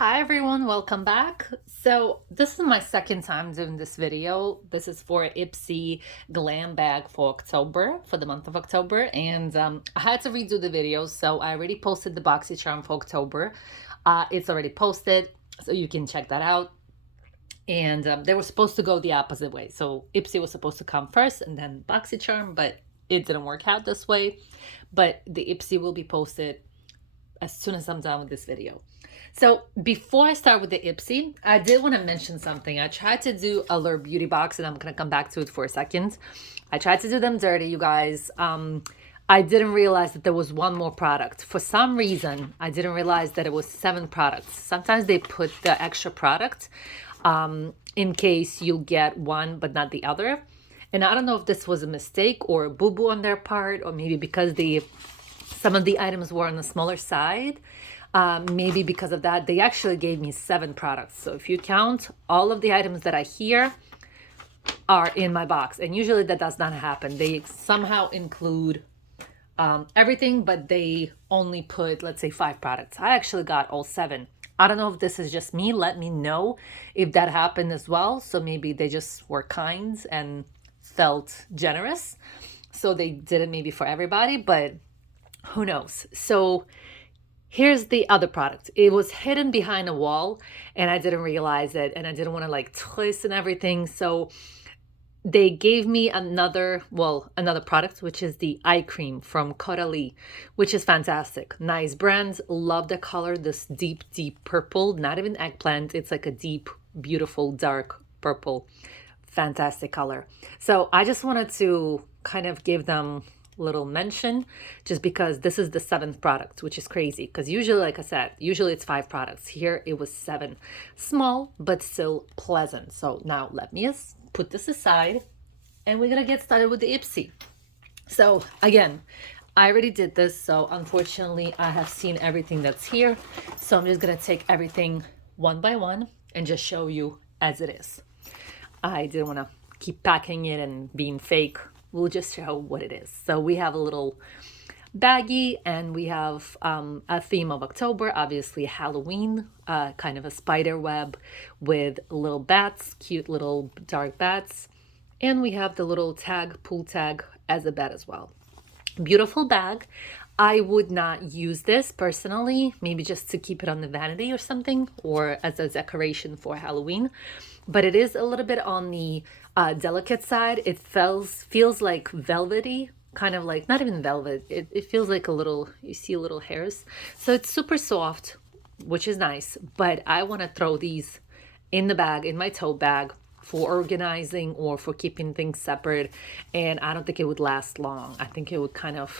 Hi everyone, welcome back. So this is my second time doing this video. This is for Ipsy Glam bag for October, for the month of October. And I had to redo the video, so I already posted the BoxyCharm for October. It's already posted, so you can check that out. And they were supposed to go the opposite way. So Ipsy was supposed to come first and then BoxyCharm, but it didn't work out this way. But the Ipsy will be posted as soon as I'm done with this video. So before I start with the Ipsy, I did want to mention something. I tried to do a little beauty box, and I'm going to come back to it for a second. I tried to do them dirty, you guys. I didn't realize that there was one more product. For some reason, I didn't realize that it was 7 products. Sometimes they put the extra product in case you get one but not the other. And I don't know if this was a mistake or a boo-boo on their part, or maybe because some of the items were on the smaller side. Maybe because of that, they actually gave me 7 products. So if you count, all of the items that I hear are in my box. And usually that does not happen. They somehow include everything, but they only put, let's say, 5 products. I actually got all 7. I don't know if this is just me. Let me know if that happened as well. So maybe they just were kind and felt generous. So they did it maybe for everybody, but who knows? So here's the other product. It was hidden behind a wall and I didn't realize it, and I didn't want to like twist and everything. So they gave me another product, which is the eye cream from Coralie, which is fantastic. Nice brand. Love the color, this deep, deep purple, not even eggplant. It's like a deep, beautiful, dark purple. Fantastic color. So I just wanted to kind of give them little mention, just because this is the 7th product, which is crazy, because usually, like I said, usually it's 5 products. Here it was 7. Small but still pleasant. So now let me just put this aside and we're gonna get started with the Ipsy. So again, I already did this, so unfortunately I have seen everything that's here, so I'm just gonna take everything one by one and just show you as it is. I didn't want to keep packing it and being fake. We'll just show what it is. So we have a little baggie, and we have a theme of October, obviously Halloween, kind of a spider web with little bats, cute little dark bats. And we have the little tag, pull tag as a bat as well. Beautiful bag. I would not use this personally, maybe just to keep it on the vanity or something, or as a decoration for Halloween. But it is a little bit on the delicate side. It feels like velvety, kind of like, not even velvet. It feels like a little, you see little hairs. So it's super soft, which is nice. But I want to throw these in the bag, in my tote bag, for organizing or for keeping things separate. And I don't think it would last long. I think it would kind of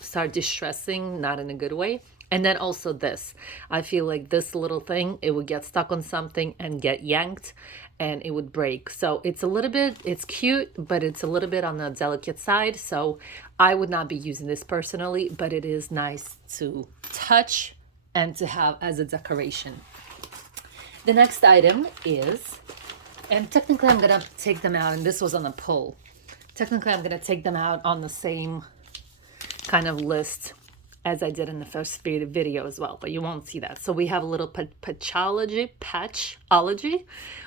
start distressing, not in a good way. And then also this, I feel like this little thing, it would get stuck on something and get yanked and it would break. So it's a little bit, it's cute, but it's a little bit on the delicate side. So I would not be using this personally, but it is nice to touch and to have as a decoration. The next item is, and technically I'm gonna take them out, and this was on a pull. Technically I'm gonna take them out on the same kind of list as I did in the first video as well, but you won't see that. So we have a little Patchology.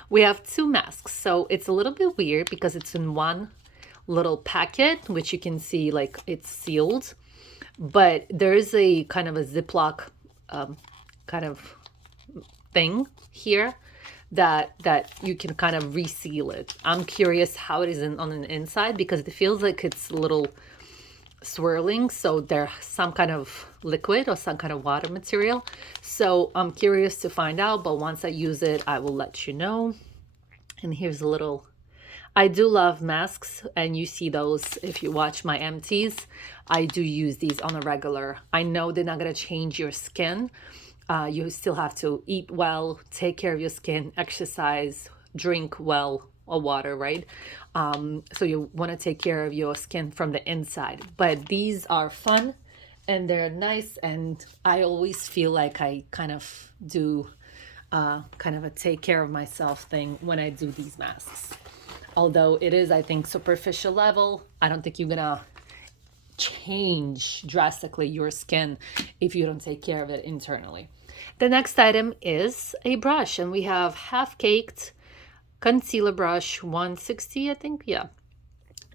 We have 2 masks. So it's a little bit weird because it's in one little packet, which you can see like it's sealed, but there is a kind of a Ziploc kind of thing here that you can kind of reseal it. I'm curious how it is on the inside, because it feels like it's a little swirling, so there's some kind of liquid or some kind of water material. So I'm curious to find out, but once I use it, I will let you know. And here's a little, I do love masks, and you see those if you watch my empties. I do use these on a regular. I know they're not going to change your skin. You still have to eat well, take care of your skin, exercise, drink well of water, right? So you want to take care of your skin from the inside. But these are fun and they're nice, and I always feel like I kind of do kind of a take care of myself thing when I do these masks. Although it is, I think, superficial level, I don't think you're gonna change drastically your skin if you don't take care of it internally. The next item is a brush, and we have Half Caked Concealer Brush 160, I think. Yeah.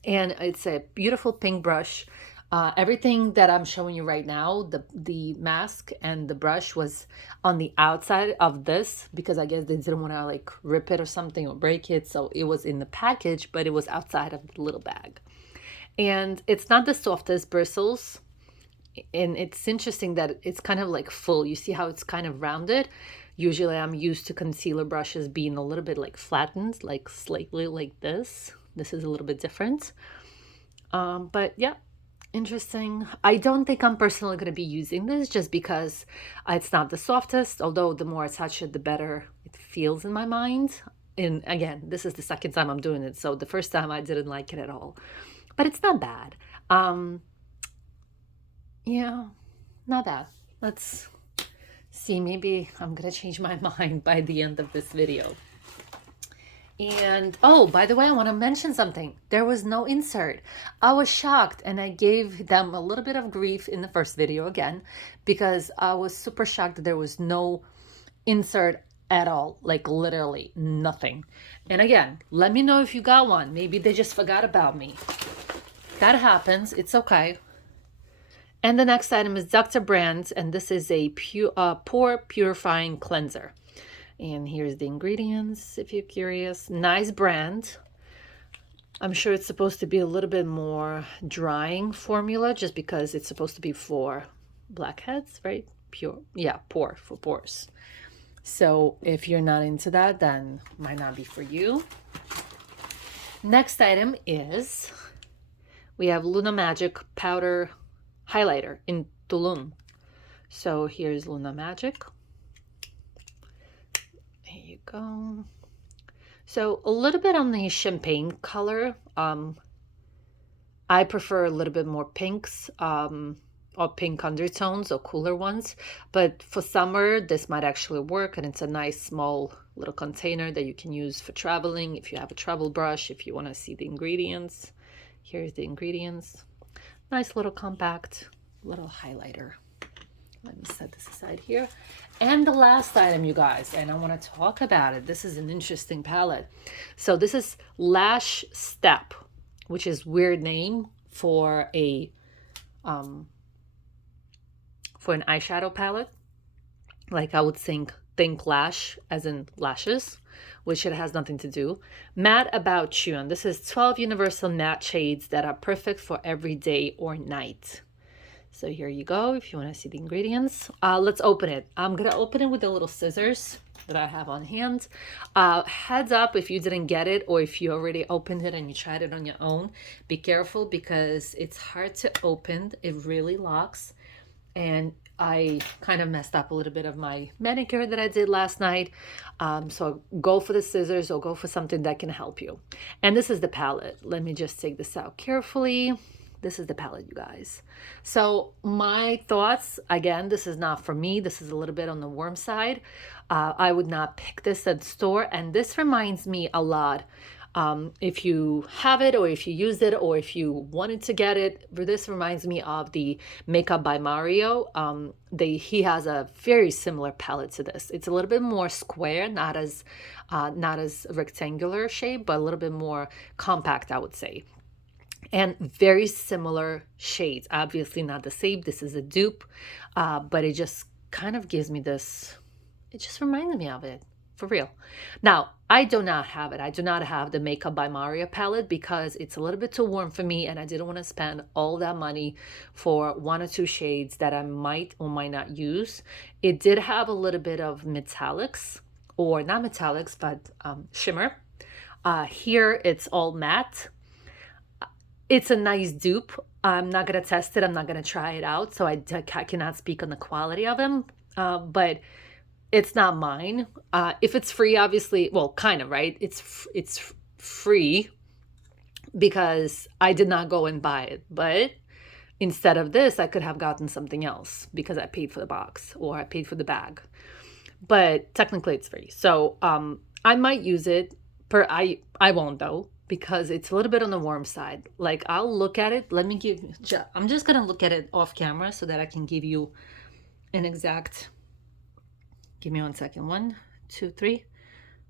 And it's a beautiful pink brush. Everything that I'm showing you right now, the mask and the brush was on the outside of this because I guess they didn't want to like rip it or something or break it. So it was in the package, but it was outside of the little bag. And it's not the softest bristles. And it's interesting that it's kind of like full. You see how it's kind of rounded? Usually I'm used to concealer brushes being a little bit like flattened, like slightly like this. This is a little bit different. But yeah, interesting. I don't think I'm personally going to be using this just because it's not the softest, although the more I touch it, the better it feels in my mind. And again, this is the second time I'm doing it. So the first time I didn't like it at all, but it's not bad. Yeah, not bad. Let's see, maybe I'm gonna change my mind by the end of this video. And oh, by the way, I want to mention something. There was no insert. I was shocked, and I gave them a little bit of grief in the first video again because I was super shocked that there was no insert at all, like literally nothing. And again, let me know if you got one. Maybe they just forgot about me. That happens. It's okay. And the next item is Dr. Brand, and this is a pore purifying cleanser. And here's the ingredients if you're curious. Nice brand. I'm sure it's supposed to be a little bit more drying formula just because it's supposed to be for blackheads, right? Pure, yeah, pore, for pores. So if you're not into that, then might not be for you. Next item is we have Luna Magic Powder Highlighter in Tulum. So here's Luna Magic. Here you go. So a little bit on the champagne color. I prefer a little bit more pinks or pink undertones or cooler ones. But for summer, this might actually work. And it's a nice small little container that you can use for traveling. If you have a travel brush, if you want to see the ingredients. Here's the ingredients. Nice little compact little highlighter. Let me set this aside here. And the last item, you guys, and I want to talk about it. This is an interesting palette. So this is Lash Step, which is weird name for a for an eyeshadow palette. Like I would think lash as in lashes, which it has nothing to do. Matte About You, and this is 12 universal matte shades that are perfect for every day or night. So here you go if you want to see the ingredients. Let's open it. I'm going to open it with the little scissors that I have on hand. Heads up if you didn't get it or if you already opened it and you tried it on your own. Be careful because it's hard to open. It really locks. And I kind of messed up a little bit of my manicure that I did last night. So go for the scissors or go for something that can help you. And this is the palette. Let me just take this out carefully. This is the palette, you guys. So my thoughts, again, this is not for me. This is a little bit on the warm side. I would not pick this at the store. And this reminds me a lot. If you have it or if you use it or if you wanted to get it, this reminds me of the Makeup by Mario. He has a very similar palette to this. It's a little bit more square, not as rectangular shape, but a little bit more compact, I would say. And very similar shades. Obviously not the same. This is a dupe, but it just kind of gives me this. It just reminds me of it. For real. Now, I do not have it. I do not have the Makeup by Mario palette because it's a little bit too warm for me and I didn't want to spend all that money for one or two shades that I might or might not use. It did have a little bit of metallics, or not metallics, but shimmer. Here it's all matte. It's a nice dupe. I'm not going to test it. I'm not going to try it out. So I cannot speak on the quality of them. But it's not mine. If it's free, obviously, well, kind of, right? It's free because I did not go and buy it. But instead of this, I could have gotten something else because I paid for the box or I paid for the bag. But technically it's free. So I might use it. I won't though, because it's a little bit on the warm side. Like I'll look at it. I'm just going to look at it off camera so that I can give you an exact Give me 1 second. 1, 2, 3,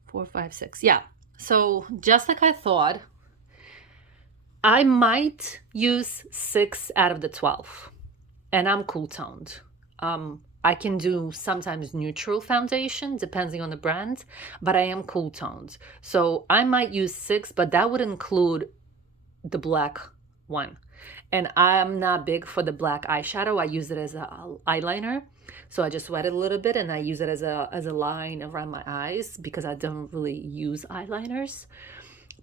4, 5, 6. Yeah. So just like I thought, I might use 6 out of the 12, and I'm cool toned. I can do sometimes neutral foundation depending on the brand, but I am cool toned. So I might use 6, but that would include the black one. And I'm not big for the black eyeshadow. I use it as an eyeliner. So I just wet it a little bit and I use it as a line around my eyes because I don't really use eyeliners.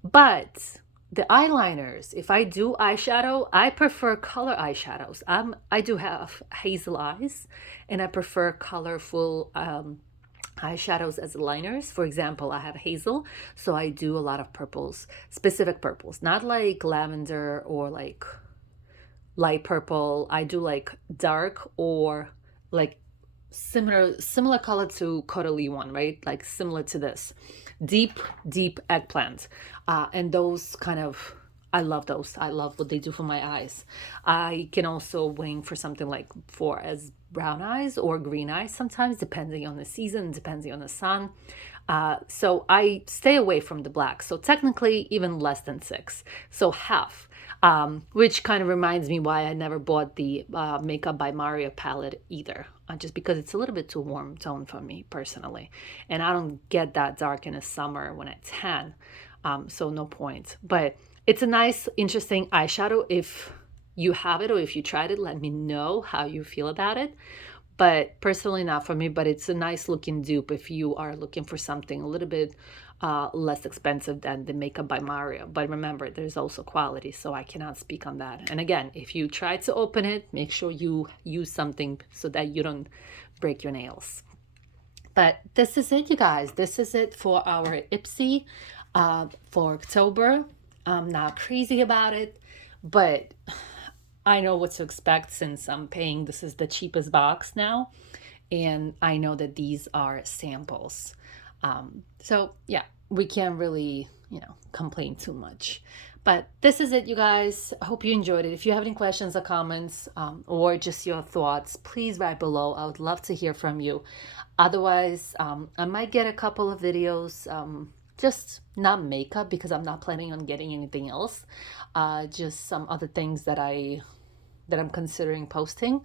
But the eyeliners, if I do eyeshadow, I prefer color eyeshadows. I do have hazel eyes, and I prefer colorful eyeshadows as liners. For example, I have hazel, so I do a lot of purples, specific purples, not like lavender or like light purple. I do like dark or like similar color to Coralie one, right? Like similar to this deep eggplant, and those kind of, I love those. I love what they do for my eyes. I can also wing for something like for as brown eyes or green eyes sometimes, depending on the season, depending on the sun. So I stay away from the black. So technically even less than 6. So half. Which kind of reminds me why I never bought the Makeup by Mario palette either. Just because it's a little bit too warm tone for me personally. And I don't get that dark in the summer when I tan. So no point. But it's a nice, interesting eyeshadow. If you have it or if you tried it, let me know how you feel about it. But personally not for me, but it's a nice looking dupe if you are looking for something a little bit less expensive than the Makeup by Mario. But remember, there's also quality, so I cannot speak on that. And again, if you try to open it, make sure you use something so that you don't break your nails. But this is it, you guys. This is it for our Ipsy for October. I'm not crazy about it, but I know what to expect since I'm paying. This is the cheapest box now, and I know that these are samples. So yeah, we can't really, complain too much. But this is it, you guys. I hope you enjoyed it. If you have any questions or comments, or just your thoughts, please write below. I would love to hear from you. Otherwise, I might get a couple of videos, just not makeup because I'm not planning on getting anything else. Just some other things that I'm considering posting.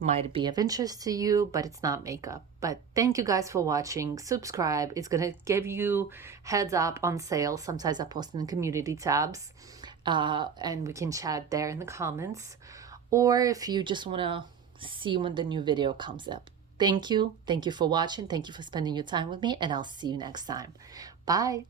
Might be of interest to you, but it's not makeup. But thank you guys for watching. Subscribe. It's gonna give you heads up on sales. Sometimes I post in the community tabs, and we can chat there in the comments, or if you just want to see when the new video comes up. Thank you for watching. Thank you for spending your time with me, and I'll see you next time. Bye.